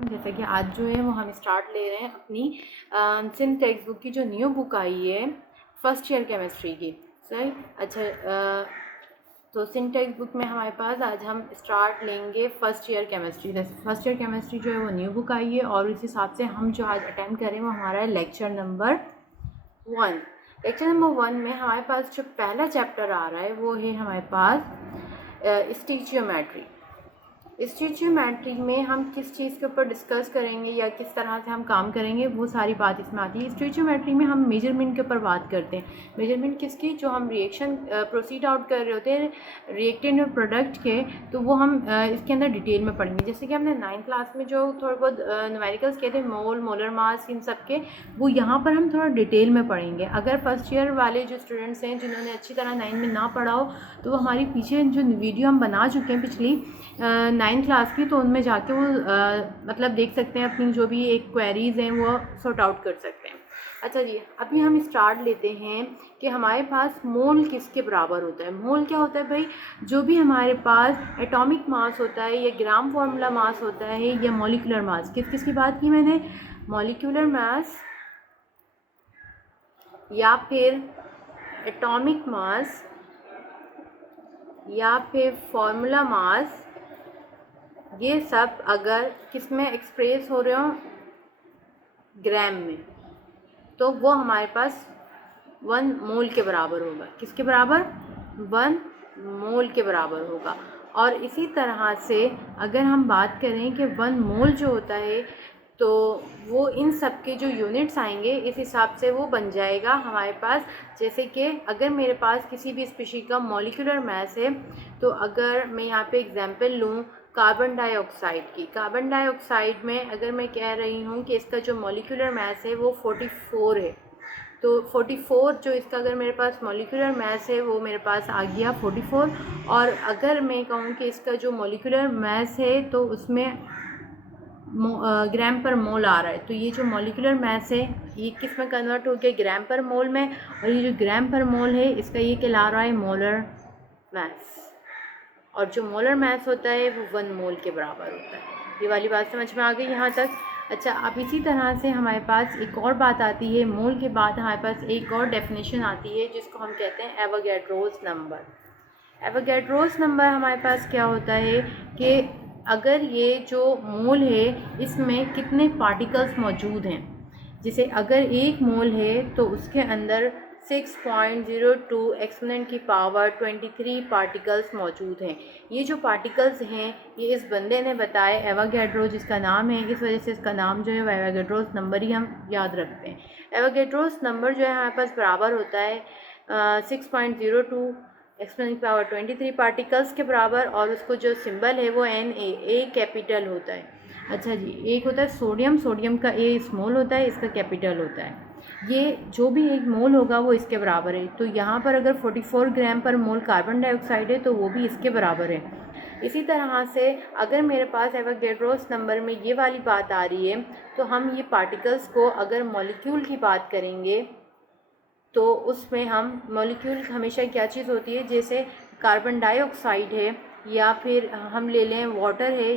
जैसा कि आज जो है वो हम स्टार्ट ले रहे हैं अपनी सिंध टेक्स्ट बुक की जो न्यू बुक आई है फर्स्ट ईयर केमिस्ट्री की। सही। अच्छा, तो सिंध टेक्स्ट बुक में हमारे पास आज हम स्टार्ट लेंगे फर्स्ट ईयर केमिस्ट्री। जैसे फर्स्ट ईयर केमिस्ट्री जो है वो न्यू बुक आई है और इस हिसाब से हम जो आज अटेम्प्ट करें वो हमारा लेक्चर नंबर 1। लेक्चर नंबर 1 में हमारे पास जो पहला चैप्टर आ रहा है वो है हमारे पास स्टीचियोमेट्री। स्टीचियोमेट्री में हम किस चीज़ के ऊपर डिस्कस करेंगे या किस तरह से हम काम करेंगे वो सारी बात इसमें आती है। स्टीचियोमेट्री में हम मेजरमेंट के ऊपर बात करते हैं। मेजरमेंट किसकी? जो हम रिएक्शन प्रोसीड आउट कर रहे होते हैं रिएक्टेंट और प्रोडक्ट के, तो वो हम इसके अंदर डिटेल में पढ़ेंगे। जैसे कि हमने 9th क्लास में जो थोड़े बहुत न्यूमेरिकल्स किए थे, मोल, मोलर मास, इन सब के, वो यहाँ पर हम थोड़ा डिटेल में पढ़ेंगे। अगर फर्स्ट ईयर वाले जो स्टूडेंट्स हैं जिन्होंने अच्छी तरह 9 में ना पढ़ा हो, तो वो हमारी पीछे जो वीडियो हम बना चुके हैं पिछली 9th क्लास की, तो उनमें जाके वो मतलब देख सकते हैं, अपनी जो भी एक क्वेरीज़ हैं वो सॉर्ट आउट कर सकते हैं। अच्छा जी, अभी हम स्टार्ट लेते हैं कि हमारे पास मोल किसके बराबर होता है। मोल क्या होता है भाई? जो भी हमारे पास एटॉमिक मास होता है या ग्राम फॉर्मूला मास होता है या मॉलिक्यूलर मास। किस की बात की मैंने? मॉलिक्यूलर मास या फिर एटॉमिक मास या फिर फॉर्मूला मास, ये सब अगर किस में एक्सप्रेस हो रहे हो? ग्राम में, तो वो हमारे पास 1 मोल के बराबर होगा। किसके बराबर? 1 मोल के बराबर होगा। और इसी तरह से अगर हम बात करें कि 1 मोल जो होता है, तो वो इन सब के जो यूनिट्स आएंगे इस हिसाब से वो बन जाएगा हमारे पास। जैसे कि अगर मेरे पास किसी भी स्पीशीज़ का मॉलिक्यूलर मास है, तो अगर मैं यहाँ पे एग्जांपल लूँ कार्बन डाइऑक्साइड की, कार्बन डाइऑक्साइड में अगर मैं कह रही हूँ कि इसका जो मॉलिक्यूलर मास है वो 44 है, तो 44 जो इसका अगर मेरे पास मॉलिक्यूलर मास है वो मेरे पास आ गया 44। और अगर मैं कहूँ कि इसका जो मॉलिक्यूलर मास है तो उसमें ग्राम पर मोल आ रहा है, तो ये जो मॉलिक्यूलर मास है ये किस में कन्वर्ट हो गया? ग्राम पर मोल में। और ये जो ग्राम पर मोल है इसका ये कहला रहा है मोलर मास। और जो मोलर मास होता है वो 1 मोल के बराबर होता है। ये वाली बात समझ में आ गई यहाँ तक? अच्छा, अब इसी तरह से हमारे पास एक और बात आती है। मोल के बाद हमारे पास एक और डेफिनेशन आती है जिसको हम कहते हैं एवोगैड्रोस नंबर। एवोगैड्रोस नंबर हमारे पास क्या होता है कि अगर ये जो मोल है इसमें कितने पार्टिकल्स मौजूद हैं। जैसे अगर 1 मोल है तो उसके अंदर 6.02 एक्सपोनेंट की पावर 23 पार्टिकल्स मौजूद हैं। ये जो पार्टिकल्स हैं ये इस बंदे ने बताए, एवोगैड्रो जिसका नाम है, इस वजह से इसका नाम जो है वो एवोगैड्रोस नंबर ही हम याद रखते हैं। एवोगैड्रोस नंबर जो है हमारे पास बराबर होता है 6.02 एक्सपोनेंट की पावर 23 पार्टिकल्स के बराबर, और उसको जो सिंबल है वो Na कैपिटल होता है। अच्छा जी, एक होता है सोडियम, सोडियम का A स्मॉल होता है, इसका कैपिटल होता है। ये जो भी एक मोल होगा वो इसके बराबर है। तो यहाँ पर अगर 44 ग्राम पर मोल कार्बन डाइऑक्साइड है तो वो भी इसके बराबर है। इसी तरह से अगर मेरे पास एवोगैड्रोस नंबर में ये वाली बात आ रही है, तो हम ये पार्टिकल्स को अगर मॉलिक्यूल की बात करेंगे तो उसमें हम मॉलिक्यूल हमेशा क्या चीज़ होती है? जैसे कार्बन डाइऑक्साइड है या फिर हम ले लें वाटर है।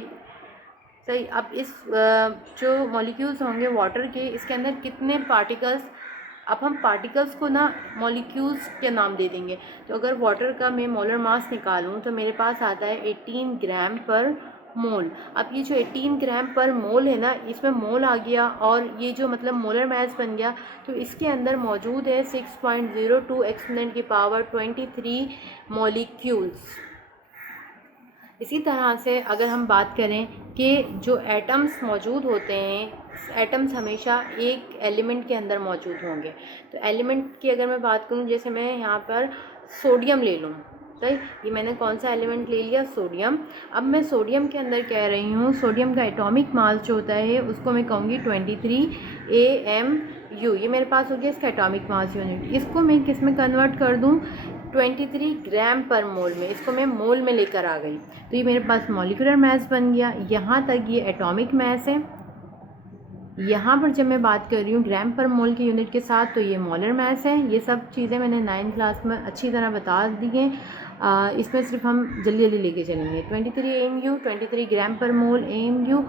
सही। अब इस जो मॉलिक्यूल्स होंगे वाटर के, इसके अंदर कितने पार्टिकल्स, अब हम पार्टिकल्स को ना मॉलिक्यूल्स के नाम दे देंगे। तो अगर वाटर का मैं मोलर मास निकालूं तो मेरे पास आता है 18 ग्राम पर मोल। अब ये जो 18 ग्राम पर मोल है ना, इसमें मोल आ गया और ये जो मतलब मोलर मास बन गया, तो इसके अंदर मौजूद है 6.02 एक्सपोनेंट की पावर 23 मॉलिक्यूल्स। इसी तरह से अगर हम बात करें कि जो एटम्स मौजूद होते हैं, एटम्स हमेशा एक एलिमेंट के अंदर मौजूद होंगे। तो एलिमेंट की अगर मैं बात करूं, जैसे मैं यहाँ पर सोडियम ले लूँ, सही। ये मैंने कौन सा एलिमेंट ले लिया? सोडियम। अब मैं सोडियम के अंदर कह रही हूँ सोडियम का एटॉमिक मास जो होता है उसको मैं कहूँगी 23 AMU। ये मेरे पास हो गया इसका एटॉमिक मास यूनिट। इसको मैं किस में कन्वर्ट कर दूँ? 23 ग्राम पर मोल में। इसको मैं मोल में लेकर आ गई, तो ये मेरे पास मॉलिक्यूलर मास बन गया। यहाँ तक ये एटॉमिक मास है। यहाँ पर जब मैं बात कर रही हूँ ग्राम पर मोल के यूनिट के साथ, तो ये मोलर मास है। ये सब चीज़ें मैंने 9th क्लास में अच्छी तरह बता दी हैं। इसमें सिर्फ हम जल्दी जल्दी लेके चलेंगे। 23 AMU, 23 ग्राम पर मोल AMU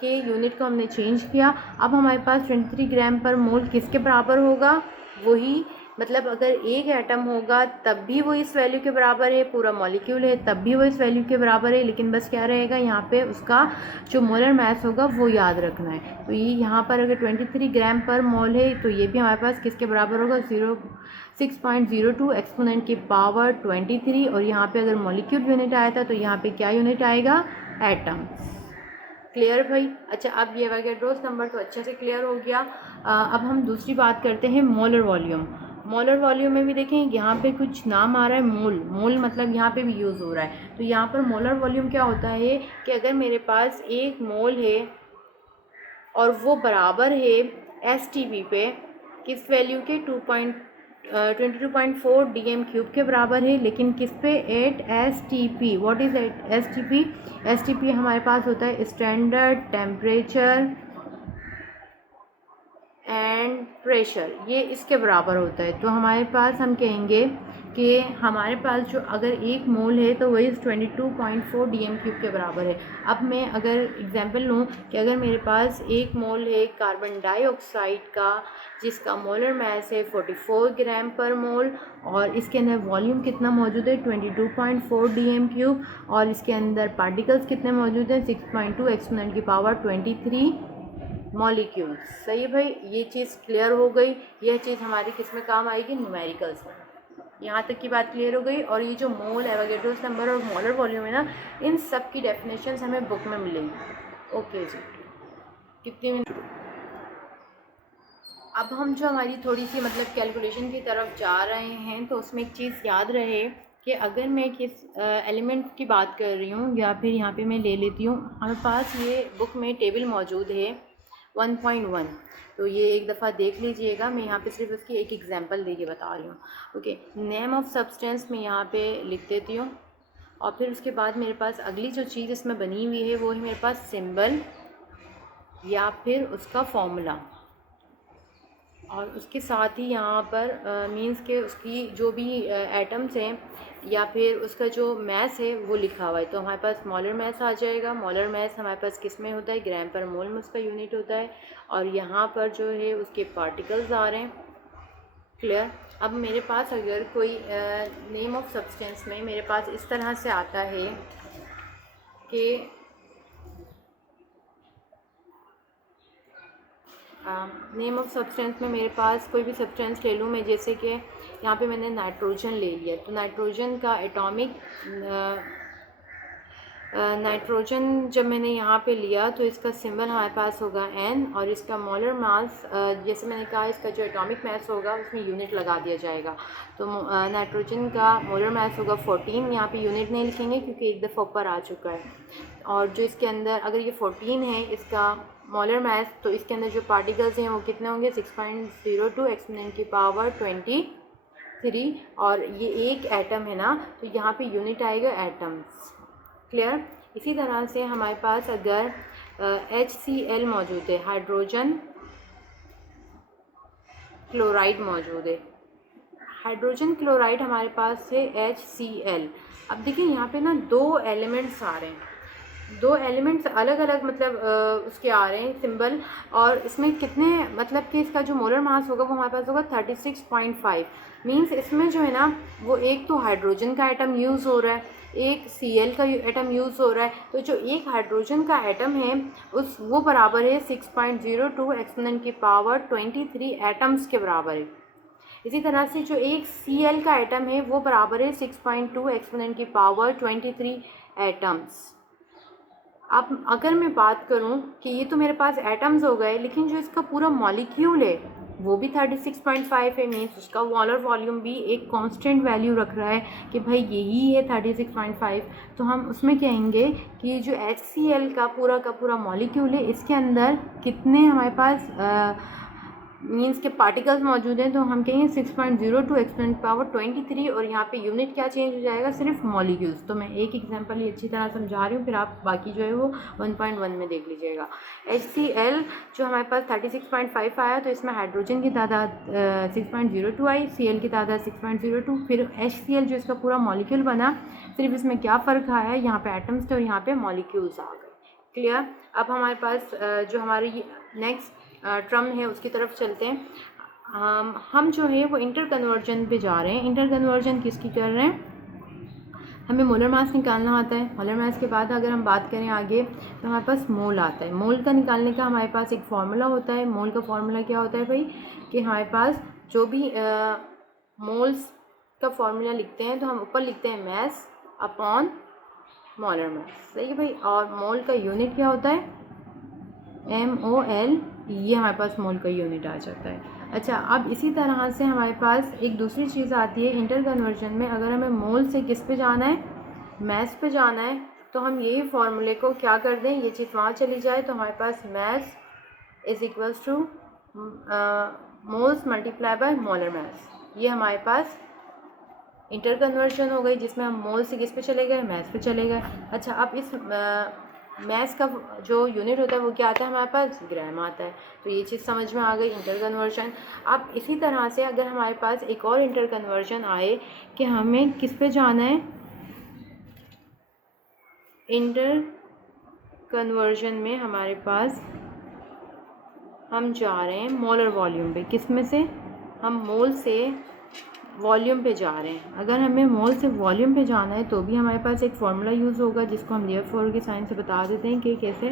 के यूनिट को हमने चेंज किया। अब हमारे पास 23 ग्राम पर मोल किसके बराबर होगा, वही मतलब अगर एक एटम होगा तब भी वो इस वैल्यू के बराबर है, पूरा मॉलिक्यूल है तब भी वो इस वैल्यू के बराबर है, लेकिन बस क्या रहेगा यहाँ पे उसका जो मोलर मास होगा वो याद रखना है। तो ये यहाँ पर अगर 23 ग्राम पर मोल है तो ये भी हमारे पास किसके बराबर होगा, 6.02 एक्सपोनेंट की पावर 23। और यहाँ पे अगर मॉलिक्यूल यूनिट आया था तो यहाँ पे क्या यूनिट आएगा, एटम। क्लियर भाई? अच्छा, अब ये एवोगैड्रोस नंबर तो अच्छे से क्लियर हो गया। अब हम दूसरी बात करते हैं मोलर वॉल्यूम। मोलर वॉल्यूम में भी देखें यहाँ पे कुछ नाम आ रहा है, मोल। मोल मतलब यहाँ पे भी यूज़ हो रहा है। तो यहाँ पर मोलर वॉल्यूम क्या होता है कि अगर मेरे पास एक मोल है और वो बराबर है STP पे किस वैल्यू के 22.4 DM³ के बराबर है, लेकिन किस पे, at STP। What is at STP? STP हमारे पास होता है स्टैंडर्ड टेम्परेचर एंड प्रेशर, ये इसके बराबर होता है। तो हमारे पास हम कहेंगे कि हमारे पास जो अगर एक मोल है तो वही 22.4 DM³ के बराबर है। अब मैं अगर एग्जांपल लूँ कि अगर मेरे पास एक मोल है कार्बन डाइऑक्साइड का जिसका मोलर मास है 44 ग्राम पर मोल और इसके अंदर वॉल्यूम कितना मौजूद है, 22.4 DM³, और इसके अंदर पार्टिकल्स कितने मौजूद हैं, 6.2 एक्सपोनेंट की पावर 23 मॉलिक्यूल्स। सही है भाई, ये चीज़ क्लियर हो गई। यह चीज़ हमारी किस में काम आएगी, न्यूमेरिकल्स में। यहाँ तक की बात क्लियर हो गई। और ये जो मोल, एवोगैड्रोस नंबर और मोलर वॉल्यूम है ना, इन सब की डेफिनेशंस हमें बुक में मिलेंगी। ओके जी, कितने मिनट। अब हम जो हमारी थोड़ी सी मतलब कैलकुलेशन की तरफ जा रहे हैं, तो उसमें एक चीज़ याद रहे कि अगर मैं किस एलिमेंट की बात कर रही हूँ या फिर यहाँ पे मैं ले लेती हूँ, हमारे पास ये बुक में टेबल मौजूद है 1.1। तो ये एक दफ़ा देख लीजिएगा। मैं यहाँ पे सिर्फ उसकी एक एग्जांपल देके बता रही हूँ। ओके, नेम ऑफ सब्सटेंस मैं यहाँ पे लिख देती हूँ और फिर उसके बाद मेरे पास अगली जो चीज़ इसमें बनी हुई है वो है मेरे पास सिंबल या फिर उसका फॉर्मूला, और उसके साथ ही यहाँ पर मींस के उसकी जो भी एटम्स हैं या फिर उसका जो मैस है वो लिखा हुआ है। तो हमारे पास मोलर मैस आ जाएगा। मोलर मैस हमारे पास किस में होता है, ग्राम पर मोल में उसका यूनिट होता है। और यहाँ पर जो है उसके पार्टिकल्स आ रहे हैं। क्लियर? अब मेरे पास अगर कोई नेम ऑफ सब्सटेंस में मेरे पास इस तरह से आता है कि नेम ऑफ सब्सटेंस में मेरे पास कोई भी सब्सटेंस ले लूँ मैं, जैसे कि यहाँ पे मैंने नाइट्रोजन ले लिया। तो नाइट्रोजन का एटॉमिक नाइट्रोजन जब मैंने यहाँ पे लिया तो इसका सिंबल हमारे पास होगा N, और इसका मोलर मास जैसे मैंने कहा इसका जो एटॉमिक मास होगा उसमें यूनिट लगा दिया जाएगा। तो नाइट्रोजन का मोलर मास होगा 14। यहाँ पे यूनिट नहीं लिखेंगे क्योंकि एक दफ़ा ऊपर आ चुका है। और जो इसके अंदर अगर ये 14 है इसका मोलर मास, तो इसके अंदर जो पार्टिकल्स हैं वो कितने होंगे, 6.02 एक्सपोनेंट की पावर 23। और ये एक एटम है ना, तो यहाँ पे यूनिट आएगा एटम्स। क्लियर? इसी तरह से हमारे पास अगर HCl मौजूद है, हाइड्रोजन क्लोराइड मौजूद है, हाइड्रोजन क्लोराइड हमारे पास है HCl। अब देखिए यहाँ पे ना दो एलिमेंट्स आ रहे हैं, दो एलिमेंट्स अलग अलग मतलब उसके आ रहे हैं सिंबल। और इसमें कितने मतलब कि इसका जो मोलर मास होगा वो हमारे पास होगा 36.5। मींस इसमें जो है ना वो एक तो हाइड्रोजन का एटम यूज़ हो रहा है, एक Cl का एटम यूज़ हो रहा है। तो जो एक हाइड्रोजन का एटम है उस वो बराबर है 6.02 एक्सपोनेंट की पावर 23 एटम्स के बराबर है। इसी तरह से जो एक Cl का एटम है वो बराबर है 6.2 एक्सपोनेंट की पावर 23 एटम्स। अब अगर मैं बात करूं कि ये तो मेरे पास एटम्स हो गए, लेकिन जो इसका पूरा मॉलिक्यूल है वो भी 36.5 है। मीन्स उसका मोलर वॉल्यूम भी एक कांस्टेंट वैल्यू रख रहा है कि भाई यही है 36.5। तो हम उसमें कहेंगे कि जो HCl का पूरा मॉलिक्यूल है इसके अंदर कितने हमारे पास मीन्स के पार्टिकल्स मौजूद हैं, तो हम कहेंगे 6.02 एक्सपोनेंट पावर 23, और यहाँ पे यूनिट क्या चेंज हो जाएगा, सिर्फ मॉलिक्यूल्स। तो मैं एक एग्जांपल ये अच्छी तरह समझा रही हूँ, फिर आप बाकी जो है वो 1.1 में देख लीजिएगा। HCl जो हमारे पास 36.5 आया, तो इसमें हाइड्रोजन की तादाद 6.02 आई, Cl की तादाद 6.02। फिर HCl जो इसका पूरा मॉलिक्यूल बना, सिर्फ इसमें क्या फ़र्क आया, यहाँ पे एटम्स थे और यहाँ पे मॉलिक्यूल्स आ गए। क्लियर। अब हमारे पास जो हमारी नेक्स्ट टर्म है उसकी तरफ चलते हैं। हम जो है वो इंटर कन्वर्जन पे जा रहे हैं। इंटर कन्वर्जन किसकी कर रहे हैं, हमें मोलर मास निकालना आता है। मोलर मास के बाद अगर हम बात करें आगे, तो हमारे पास मोल आता है। मोल का निकालने का हमारे पास एक फार्मूला होता है। मोल का फार्मूला क्या होता है भाई, कि हमारे पास जो भी मोल्स का फार्मूला लिखते हैं, तो हम ऊपर लिखते हैं मैस अपॉन मोलर मास, सही है भाई। और मोल का यूनिट क्या होता है, MOL, ये हमारे पास मोल का यूनिट आ जाता है। अच्छा, अब इसी तरह से हमारे पास एक दूसरी चीज़ आती है इंटर कन्वर्जन में। अगर हमें मोल से किस पे जाना है, मैस पे जाना है, तो हम यही फार्मूले को क्या कर दें, ये चीज़ वहाँ चली जाए, तो हमारे पास mass is equals to moles multiply by molar mass. ये हमारे पास इंटर कन्वर्जन हो गई, जिसमें हम मोल से किस पे चले गए, मैस पे चले गए। अच्छा, अब इस मैस का जो यूनिट होता है वो क्या आता है हमारे पास, ग्राम आता है। तो ये चीज़ समझ में आ गई, इंटर कन्वर्जन। अब इसी तरह से अगर हमारे पास एक और इंटर कन्वर्जन आए कि हमें किस पे जाना है, इंटर कन्वर्जन में हमारे पास हम जा रहे हैं मोलर वॉल्यूम पे। किस में से, हम मोल से वॉल्यूम पे जा रहे हैं। अगर हमें मोल से वॉल्यूम पे जाना है, तो भी हमारे पास एक फार्मूला यूज़ होगा, जिसको हम देयरफॉर के साइन से बता देते हैं कि कैसे।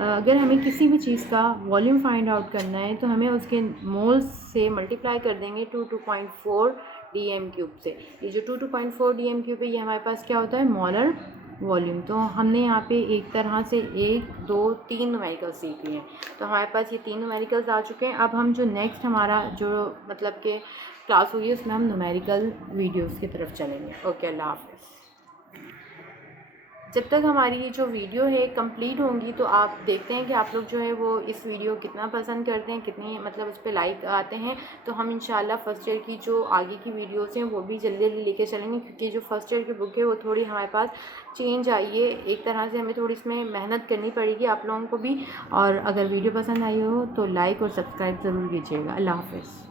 अगर हमें किसी भी चीज़ का वॉल्यूम फाइंड आउट करना है, तो हमें उसके मोल्स से मल्टीप्लाई कर देंगे 2.4 dm³ से। ये जो 2.4 dm³ है, ये हमारे पास क्या होता है, मोलर वॉल्यूम। तो हमने यहाँ पे एक तरह से 1, 2, 3 न्यूमेरिकल्स सीख लिए हैं। तो हमारे पास ये 3 न्यूमेरिकल्स आ चुके हैं। अब हम जो नेक्स्ट हमारा जो मतलब कि क्लास होगी, उसमें हम न्यूमेरिकल वीडियोस की तरफ चलेंगे। ओके, अल्लाह हाफ़िज़। जब तक हमारी ये जो वीडियो है कंप्लीट होंगी, तो आप देखते हैं कि आप लोग जो है वो इस वीडियो कितना पसंद करते हैं, कितनी मतलब उस पर लाइक आते हैं। तो हम इंशाल्लाह फ़र्स्ट ईयर की जो आगे की वीडियोस हैं वो भी जल्दी जल्दी लेके चलेंगे, क्योंकि जो फ़र्स्ट ईयर की बुक है वो थोड़ी हमारे पास चेंज आई है। एक तरह से हमें थोड़ी इसमें मेहनत करनी पड़ेगी आप लोगों को भी। और अगर वीडियो पसंद आई हो तो लाइक और सब्सक्राइब ज़रूर कीजिएगा। अल्लाह हाफ़िज़।